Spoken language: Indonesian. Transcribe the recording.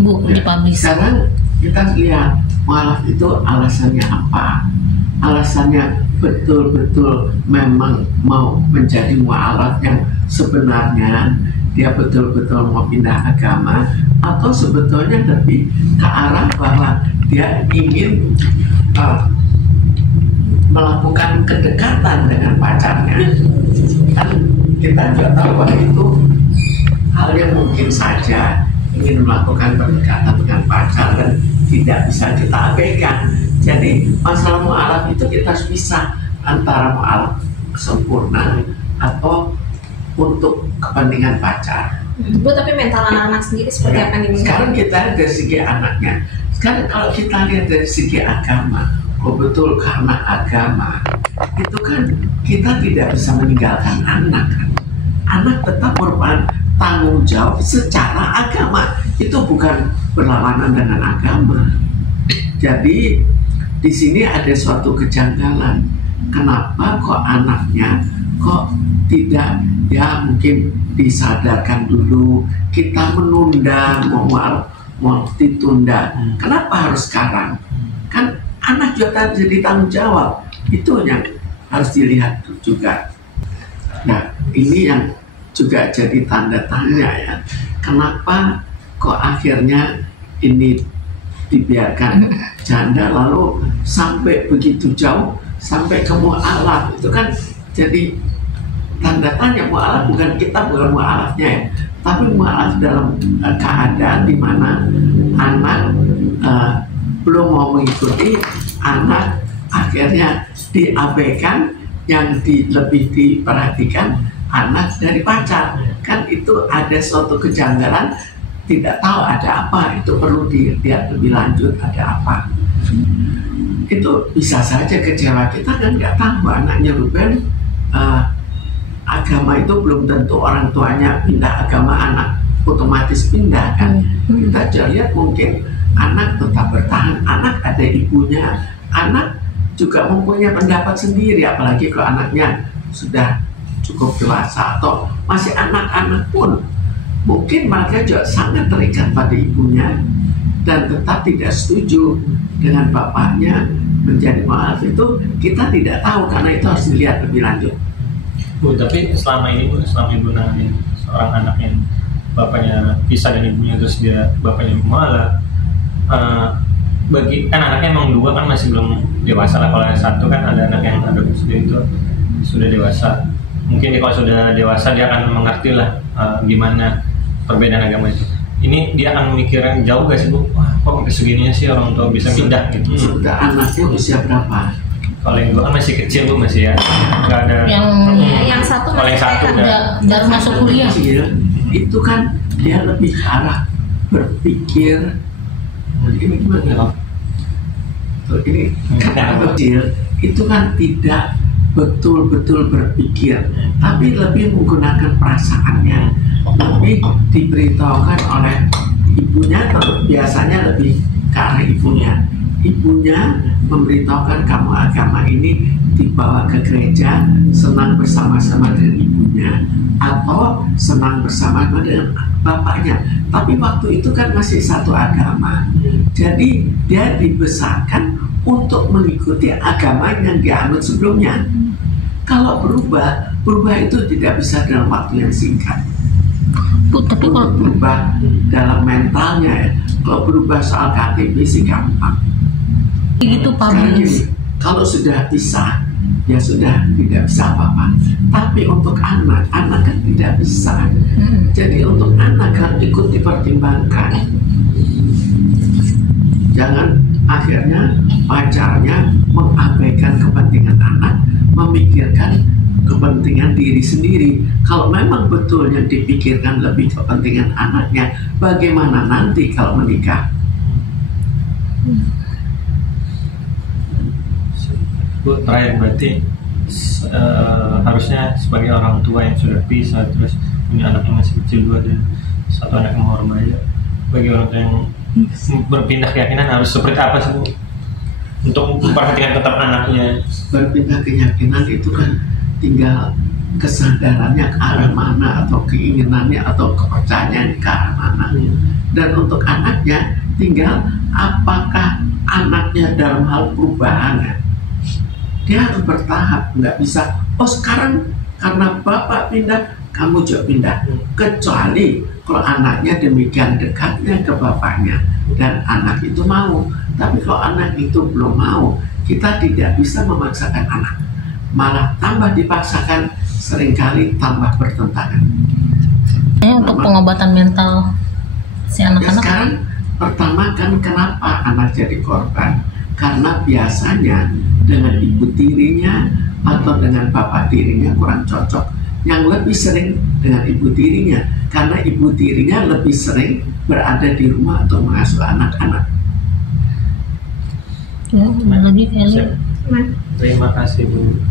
Bu, dipublish. Sekarang kita lihat mualaf itu alasannya apa? Alasannya betul-betul memang mau menjadi mualaf yang sebenarnya dia betul-betul mau pindah agama, atau sebetulnya lebih ke arah bahwa dia ingin melakukan kedekatan dengan pacarnya. Kan kita juga tahu bahwa itu hal yang mungkin saja, ingin melakukan pendekatan dengan pacar dan tidak bisa kita abaikan. Jadi masalah mu'alaf itu kita harus pisah antara mu'alaf sempurna atau untuk kepentingan pacar. Bu, tapi mental anak-anak sendiri seperti apa nih? Sekarang kita lihat dari segi anaknya. Sekarang kalau kita lihat dari segi agama, betul karena agama itu kan kita tidak bisa meninggalkan anak. Anak tetap merupakan tanggung jawab secara agama, itu bukan berlawanan dengan agama. Jadi di sini ada suatu kejanggalan. Kenapa kok anaknya kok tidak ya mungkin disadarkan dulu, kita menunda, mau ditunda. Kenapa harus sekarang? Kan anak juga jadi tanggung jawab. Itu yang harus dilihat juga. Nah, ini yang juga jadi tanda tanya ya. Kenapa kok akhirnya ini dibiarkan janda lalu sampai begitu jauh, sampai ke mu'alaf? Itu kan jadi tanda tanya. Mu'alaf bukan kita, bukan mu'alafnya ya, tapi mu'alaf dalam keadaan di mana anak belum mau mengikuti, anak akhirnya diabaikan, yang lebih diperhatikan anak dari pacar. Kan itu ada suatu kejanggalan, tidak tahu ada apa, itu perlu dilihat lebih lanjut ada apa. Itu bisa saja kecewa, kita kan nggak tahu anaknya Ruben agama itu belum tentu orang tuanya pindah agama, anak otomatis pindah kan. Kita juga lihat mungkin anak tetap bertahan, anak ada ibunya, anak juga mempunyai pendapat sendiri, apalagi kalau anaknya sudah cukup dewasa atau masih anak-anak pun mungkin mereka juga sangat terikat pada ibunya dan tetap tidak setuju dengan bapaknya menjadi mu'alaf. Itu kita tidak tahu, karena itu harus dilihat lebih lanjut. Bu, tapi selama ini Bu, selama Ibu nanganin seorang anak yang bapaknya pisah dan ibunya, terus dia bapaknya mu'alaf, bagi kan anaknya emang dua kan masih belum dewasa lah. Kalau yang satu kan ada anak yang adopsi itu sudah dewasa. Mungkin dia kalau sudah dewasa dia akan mengerti lah gimana perbedaan agama itu. Ini dia akan memikirkan jauh gak sih Bu? Wah, kok sampai segininya sih orang tua bisa pindah gitu. Sudah anaknya usia berapa? Kalau yang dua kan masih kecil Bu, masih ya nggak ada. Yang satu kalau yang satu udah masuk kuliah. Itu kan dia lebih ke arah berpikir. Ini gimana? Ini kecil itu kan tidak betul-betul berpikir, tapi lebih menggunakan perasaannya, lebih diberitahukan oleh ibunya, atau biasanya lebih ke arah ibunya. Ibunya memberitahukan kamu agama ini, dibawa ke gereja, senang bersama-sama dengan ibunya, atau senang bersama-sama dengan bapaknya. Tapi waktu itu kan masih satu agama, jadi dia dibesarkan untuk mengikuti agama yang dianut sebelumnya. Kalau berubah itu tidak bisa dalam waktu yang singkat. Bu, tapi kalau berubah dalam mentalnya ya. Kalau berubah soal KTP sih gampang. Gitu Pak. Kalau sudah pisah, ya sudah tidak bisa apa-apa. Tapi untuk anak kan tidak bisa. Jadi untuk anak kan ikut dipertimbangkan. Jangan akhirnya pacarnya mengabaikan kepentingan anak, memikirkan kepentingan diri sendiri. Kalau memang betul yang dipikirkan lebih kepentingan anaknya, bagaimana nanti kalau menikah? Bu, terakhir berarti harusnya sebagai orang tua yang sudah pisah terus punya anak yang masih kecil dua dan satu anak yang mau remaja, bagi orang tua yang berpindah keyakinan harus seperti apa sih Bu untuk memperhatikan tetap anaknya? Berpindah keyakinan itu kan tinggal kesadarannya ke arah mana, atau keinginannya atau kepercayaan ke arah mana. Dan untuk anaknya tinggal apakah anaknya dalam hal perubahannya. Dia harus bertahap, nggak bisa oh sekarang karena bapak pindah kamu juga pindah, kecuali kalau anaknya demikian dekatnya ke bapaknya dan anak itu mau. Tapi kalau anak itu belum mau, kita tidak bisa memaksakan anak, malah tambah dipaksakan, seringkali tambah bertentangan. Untuk pengobatan mental si Ya, anak-anak. sekarang pertama kan kenapa anak jadi korban? Karena biasanya dengan ibu tirinya atau dengan bapak tirinya kurang cocok. Yang lebih sering dengan ibu tirinya, karena ibu tirinya lebih sering berada di rumah atau mengasuh anak-anak. Ya, ada lagi Kelly. Siap. Terima kasih Bu.